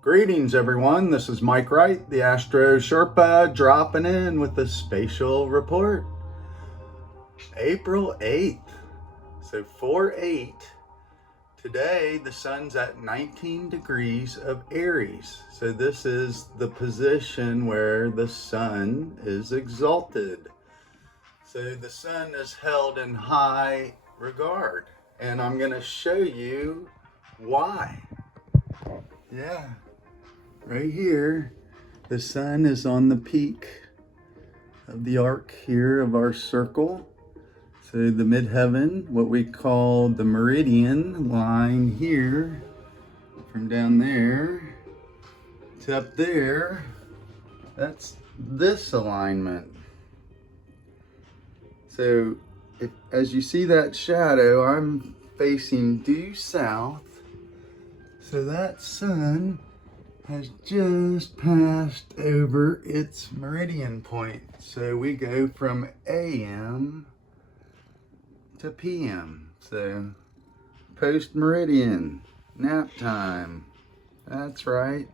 Greetings, everyone. This is Mike Wright, the Astro Sherpa, dropping in with the spatial report. April 8th, so 4/8. Today, the sun's at 19 degrees of Aries. So this is the position where the sun is exalted. So the sun is held in high regard. And I'm going to show you why. Yeah. Right here, the sun is on the peak of the arc here of our circle. So the midheaven, what we call the meridian line here, from down there to up there, that's this alignment. So as you see that shadow, I'm facing due south. So that sun has just passed over its meridian point. So we go from AM to PM. So post meridian, nap time. That's right.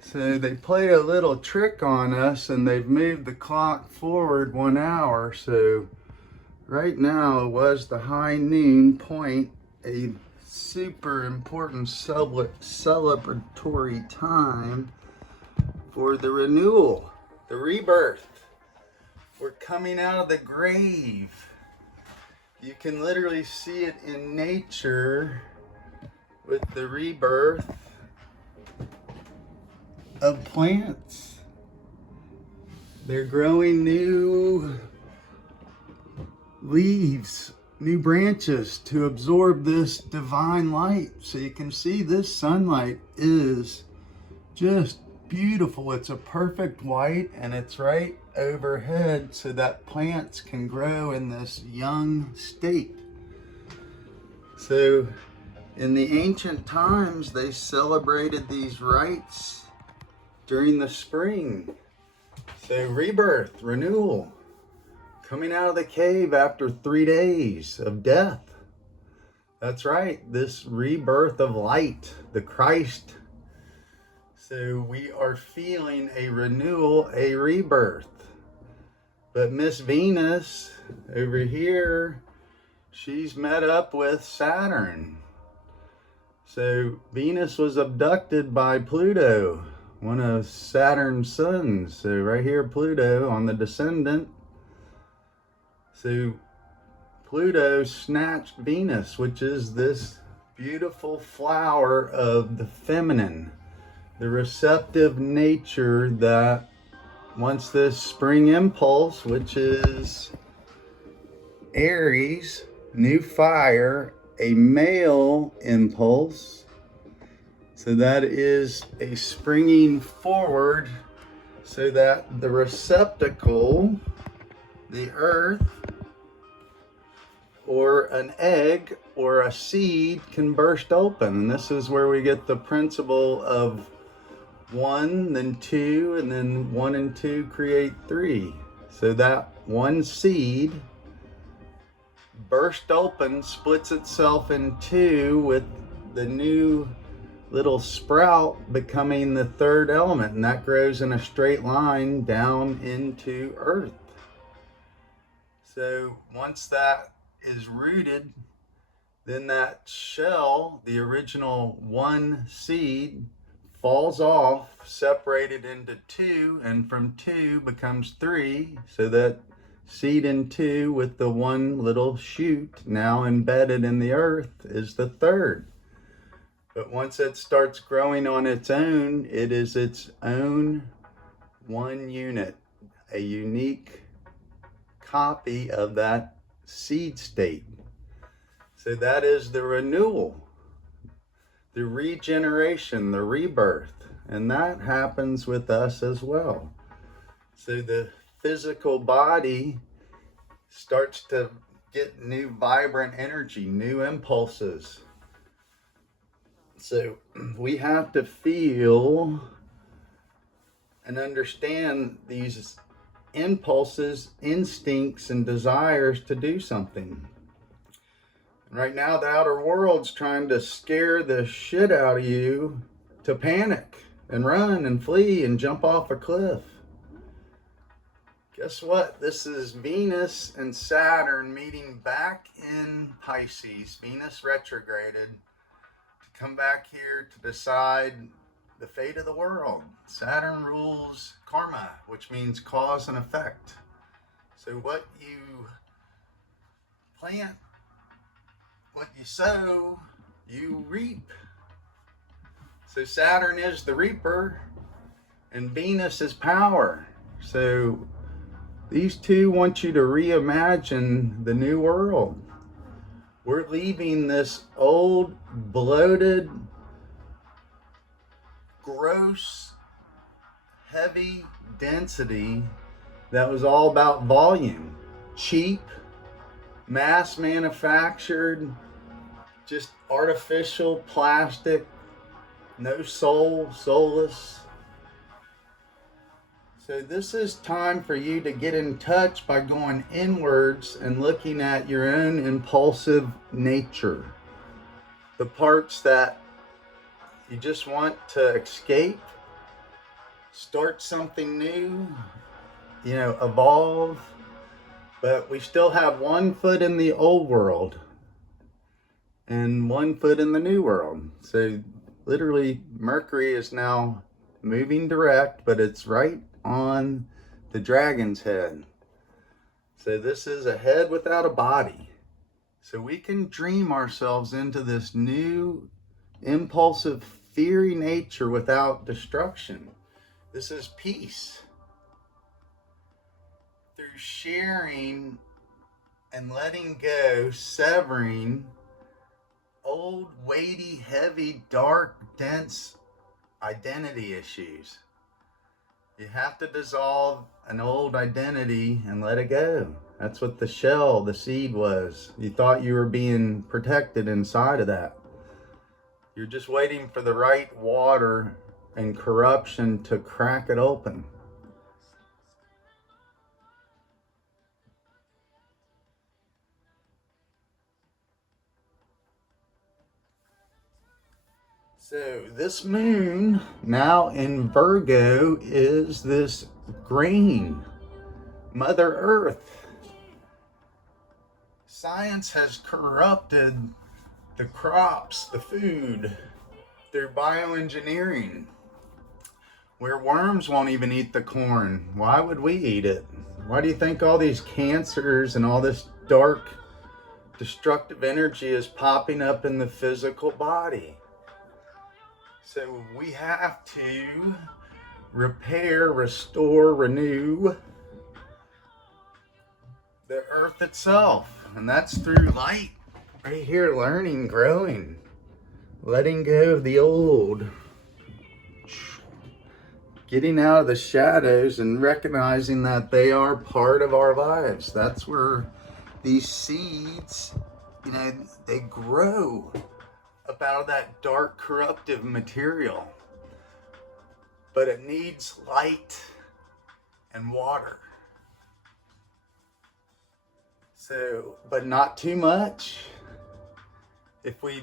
So they played a little trick on us and they've moved the clock forward 1 hour. So right now was the high noon point, a super important celebratory time for the renewal, the rebirth. We're coming out of the grave. You can literally see it in nature with the rebirth of plants. They're growing new leaves, new branches to absorb this divine light. So you can see this sunlight is just beautiful. It's a perfect white and it's right overhead so that plants can grow in this young state. So in the ancient times, they celebrated these rites during the spring. So rebirth, renewal. Coming out of the cave after 3 days of death. That's right, this rebirth of light, the Christ. So we are feeling a renewal, a rebirth. But Miss Venus over here, she's met up with Saturn. So Venus was abducted by Pluto, one of Saturn's sons. So right here, Pluto on the descendant. So Pluto snatched Venus, which is this beautiful flower of the feminine, the receptive nature that wants this spring impulse, which is Aries, new fire, a male impulse. So that is a springing forward so that the receptacle, the earth, or an egg or a seed can burst open. And this is where we get the principle of 1, then 2, and then 1 and 2 create 3. So that one seed burst open, splits itself in 2 with the new little sprout becoming the third element, and that grows in a straight line down into earth. So once that is rooted, then that shell, the original one seed, falls off, separated into 2, and from 2 becomes 3. So that seed in 2 with the one little shoot now embedded in the earth is the third. But once it starts growing on its own, it is its own one unit, a unique copy of that seed state. So that is the renewal, the regeneration, the rebirth, and that happens with us as well. So the physical body starts to get new vibrant energy, new impulses. So we have to feel and understand these impulses, instincts, and desires to do something. Right now, the outer world's trying to scare the shit out of you to panic and run and flee and jump off a cliff. Guess what? This is Venus and Saturn meeting back in Pisces. Venus retrograded to come back here to decide the fate of the world. Saturn rules karma, which means cause and effect. So what you plant, what you sow, you reap. So Saturn is the reaper and Venus is power. So these two want you to reimagine the new world. We're leaving this old, bloated, gross, heavy density that was all about volume, cheap, mass manufactured, just artificial plastic, no soul, soulless. So this is time for you to get in touch by going inwards and looking at your own impulsive nature. The parts that you just want to escape, start something new, evolve. But we still have one foot in the old world and one foot in the new world. So literally Mercury is now moving direct, but it's right on the dragon's head. So this is a head without a body. So we can dream ourselves into this new impulsive, fiery nature without destruction. This is peace. Through sharing and letting go, severing old, weighty, heavy, dark, dense identity issues. You have to dissolve an old identity and let it go. That's what the shell, the seed was. You thought you were being protected inside of that. You're just waiting for the right water and corruption to crack it open. So this moon now in Virgo is this grain, Mother Earth. Science has corrupted the crops, the food, through bioengineering, where worms won't even eat the corn. Why would we eat it? Why do you think all these cancers and all this dark, destructive energy is popping up in the physical body? So we have to repair, restore, renew the earth itself. And that's through light. Right here, learning, growing, letting go of the old, getting out of the shadows and recognizing that they are part of our lives. That's where these seeds, they grow up out of that dark, corruptive material. But it needs light and water. So, but not too much. If we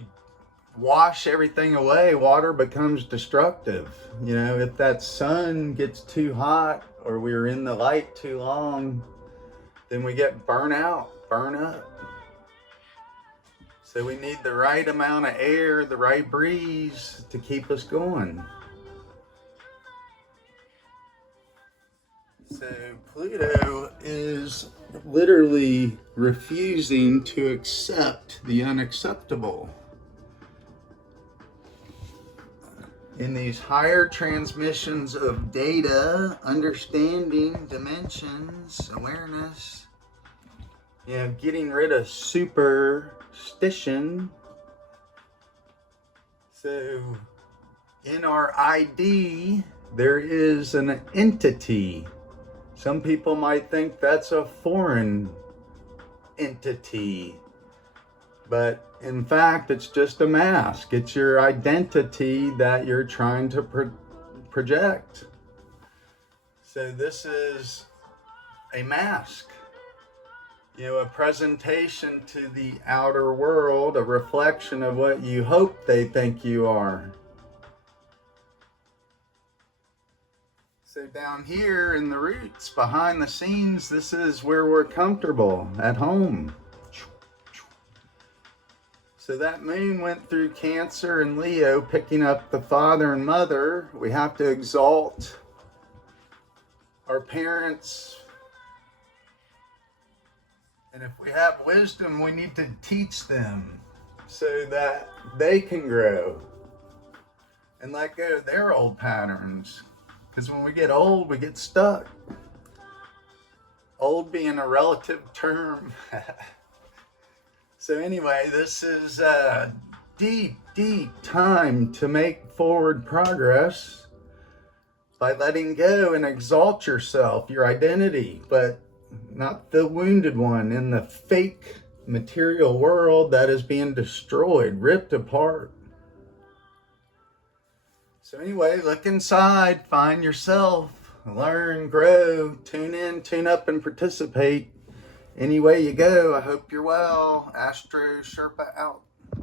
wash everything away, water becomes destructive. If that sun gets too hot or we're in the light too long, then we get burn out, burn up. So we need the right amount of air, the right breeze to keep us going. So Pluto is literally refusing to accept the unacceptable. In these higher transmissions of data, understanding, dimensions, awareness, getting rid of superstition. So in our ID, there is an entity. Some people might think that's a foreign entity, but in fact, it's just a mask. It's your identity that you're trying to project. So this is a mask. a presentation to the outer world, a reflection of what you hope they think you are. So down here in the roots, behind the scenes, this is where we're comfortable, at home. So that moon went through Cancer and Leo, picking up the father and mother. We have to exalt our parents. And if we have wisdom, we need to teach them so that they can grow and let go of their old patterns. Because when we get old, we get stuck. Old being a relative term. So anyway, this is a deep, deep time to make forward progress by letting go and exalt yourself, your identity, but not the wounded one in the fake material world that is being destroyed, ripped apart. So anyway, look inside, find yourself, learn, grow, tune in, tune up, and participate. Any way you go, I hope you're well. Astro Sherpa out.